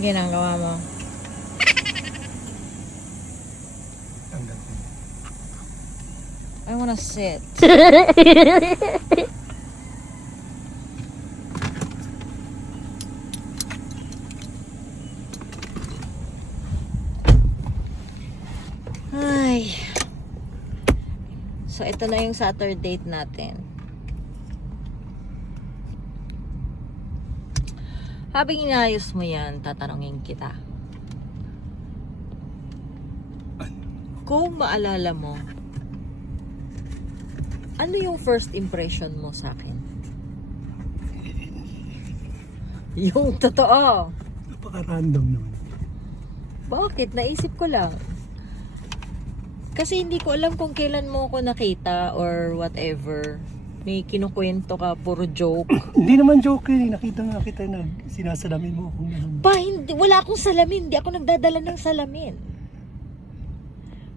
Ang ginagawa mo? I wanna sit. Ay. So, ito na yung Saturday date natin. Habang inayos mo yan, tatanungin kita. Kung maalala mo, ano yung first impression mo sa akin? Yung totoo. Napaka-random naman. Bakit? Naisip ko lang. Kasi hindi ko alam kung kailan mo ako nakita or whatever. May kinukwento ka, puro joke. Hindi naman joke eh. Nakita nga kita na sinasalamin mo akong naman. Pa, hindi, wala akong salamin. Hindi ako nagdadala ng salamin.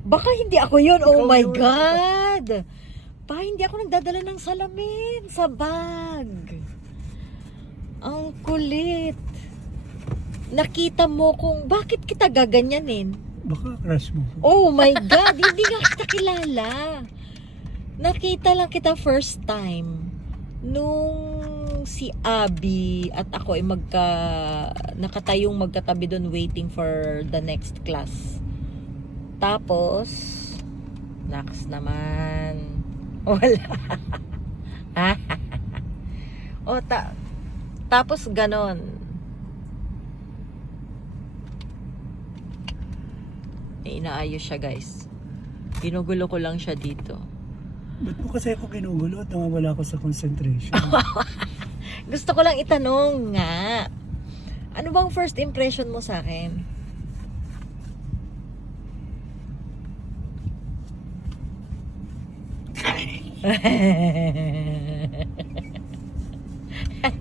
Baka hindi ako yun. Oh Ikaw my yun. God. Pa, hindi ako nagdadala ng salamin sa bag. Ang kulit. Nakita mo kung bakit kita gaganyanin. Baka crush mo. Oh my God, hindi nga kita kilala. Nakita lang kita first time nung si Abby at ako ay nakatayong magkatabi doon waiting for the next class. Tapos, naks naman. Wala. O, tapos ganon. Inaayos siya, guys. Ginugulo ko lang siya dito. Ba't mo kasi ako ginugulo at nawawala ako sa concentration? Gusto ko lang itanong nga. Ano bang first impression mo sa akin?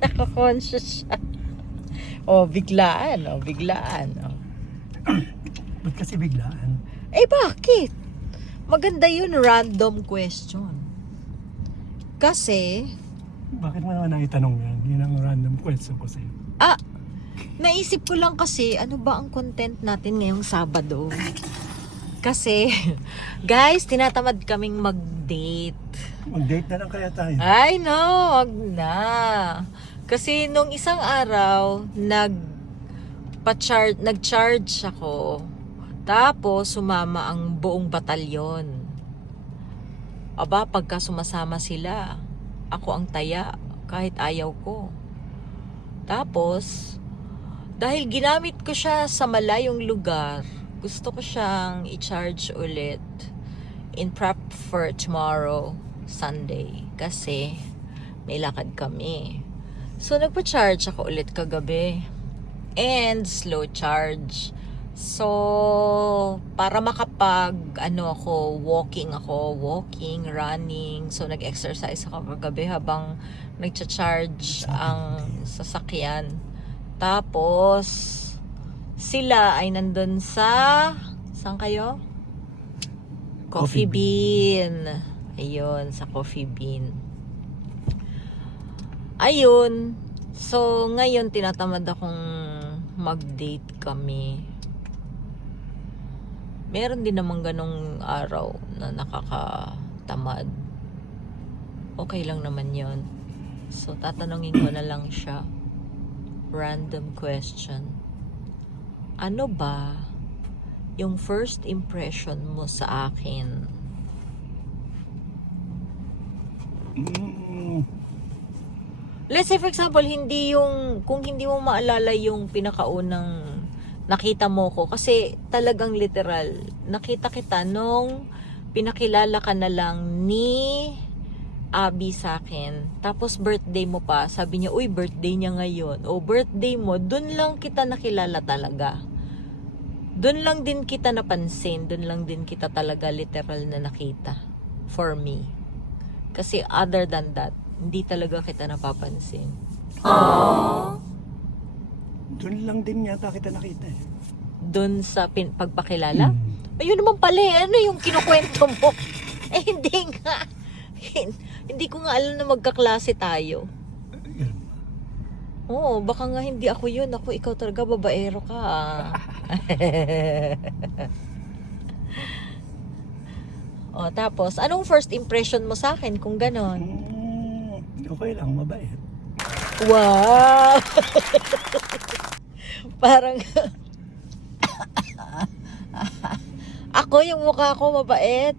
Nako-conscious siya. Biglaan. Biglaan. Ba't kasi biglaan? Eh, bakit? Maganda yun, random question. Kasi, Bakit mo naman naitanong yan? Yun ang random question ko sa'yo. naisip ko lang kasi, ano ba ang content natin ngayong Sabado? Kasi, guys, tinatamad kaming mag-date. Mag-date na lang kaya tayo. Ay, no, wag na. Kasi nung isang araw, nag-charge ako. Tapos, sumama ang buong batalyon. Aba, pagka sumasama sila, ako ang taya, kahit ayaw ko. Tapos, dahil ginamit ko siya sa malayong lugar, gusto ko siyang i-charge ulit in prep for tomorrow, Sunday. Kasi, may lakad kami. So, nagpa-charge ako ulit kagabi. And slow charge. So, para walking, running. So, nag-exercise ako kagabi habang nagcha-charge ang sasakyan. Tapos, sila ay nandun saan kayo? Coffee Bean. Ayun, sa Coffee Bean. Ayun. So, ngayon, tinatamad akong mag-date kami. Meron din naman ganong araw na nakakatamad. Okay lang naman yon. So, tatanungin ko na lang siya. Random question. Ano ba yung first impression mo sa akin? Let's say for example, kung hindi mo maalala yung pinakaunang nakita mo ko, kasi talagang literal, nakita kita nung pinakilala ka na lang ni Abby sa akin. Tapos birthday mo pa, sabi niya, uy, birthday niya ngayon. O birthday mo, dun lang kita nakilala talaga. Dun lang din kita napansin, dun lang din kita talaga literal na nakita. For me. Kasi other than that, hindi talaga kita napapansin. Doon lang din yata kita nakita eh. Doon sa pagpakilala? Ayun naman pala eh. Ano yung kinukwento mo? Hindi nga. Hindi ko nga alam na magkaklase tayo. Oo, baka nga hindi ako yun. Ako, ikaw talaga, babaero ka. O, tapos, anong first impression mo sa akin kung ganon? Okay lang, mabait. Wow! Parang, ako, yung mukha ko mabait.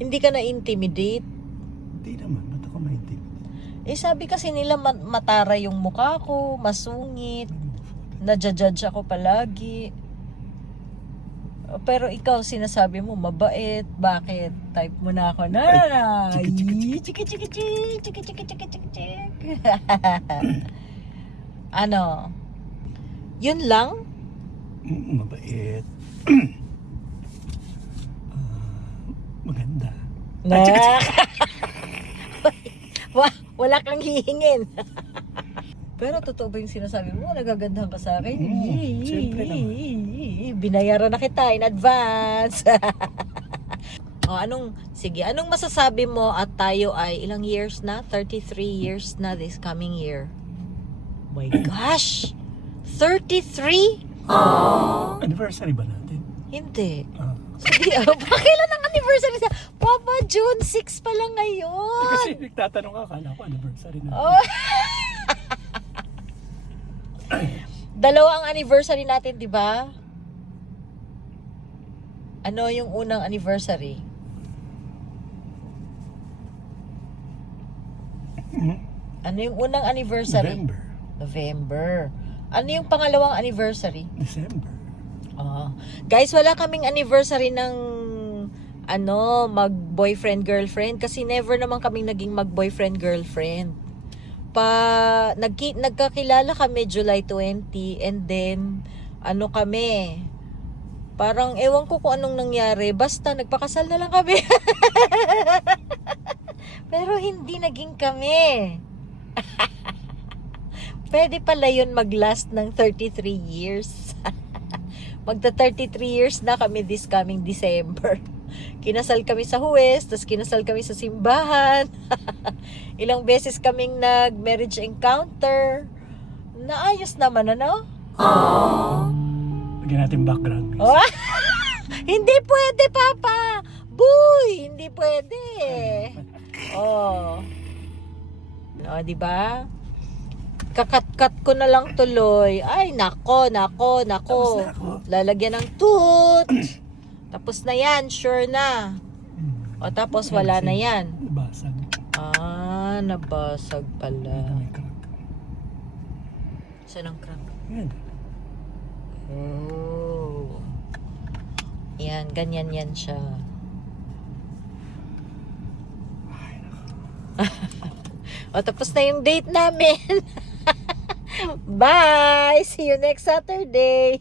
Hindi ka na-intimidate. Hindi naman, ba't ako maintindihan? Eh, sabi kasi nila matara yung mukha ko, masungit, nadja-judge ako palagi. Pero ikaw, sinasabi mo, mabait. Bakit? Type mo na ako na. Chiki. Ano? Yun lang? Mabait. Maganda. Wala kang hihingin. Pero totoo ba yung sinasabi mo? Nagagandahan ka sa akin? Siyempre naman. Binayaran na kita in advance. Sige, anong masasabi mo at tayo ay ilang years na? 33 years na this coming year. My gosh! 33? Anniversary ba natin? Hindi. Ah. Sige, kailan ang anniversary sa... Papa, June 6 pa lang ngayon. Kasi nagtatanong ka, akala ko anniversary na. Oh. Dalawa ang anniversary natin, di ba? Ano yung unang anniversary? Ano yung unang anniversary? November. Ano yung pangalawang anniversary? December. Guys, wala kaming anniversary ng mag-boyfriend girlfriend kasi never naman kaming naging mag-boyfriend girlfriend. Nagkakilala kami July 20 and then kami, parang ewan ko kung anong nangyari, basta nagpakasal na lang kami. Pero hindi naging kami. Pwede pala yun mag-last ng 33 years. Magta 33 years na kami this coming December. Kinasal kami sa huwes, tapos kinasal kami sa simbahan. Ilang beses kaming nag-marriage encounter. Naayos naman, ano? Lagyan natin background music. Oh, hindi pwede, Papa! Boy! Hindi pwede. Di ba? Kakat-kat ko na lang tuloy. Ay, nako. Tapos na ako. Lalagyan ng tooth. Tapos na yan, sure na. O tapos wala na yan. Nabasag. Nabasag pala. May crack. Saan ang crack? Yan. Oh. Yan, ganyan yan siya. O tapos na yung date namin. Bye! See you next Saturday.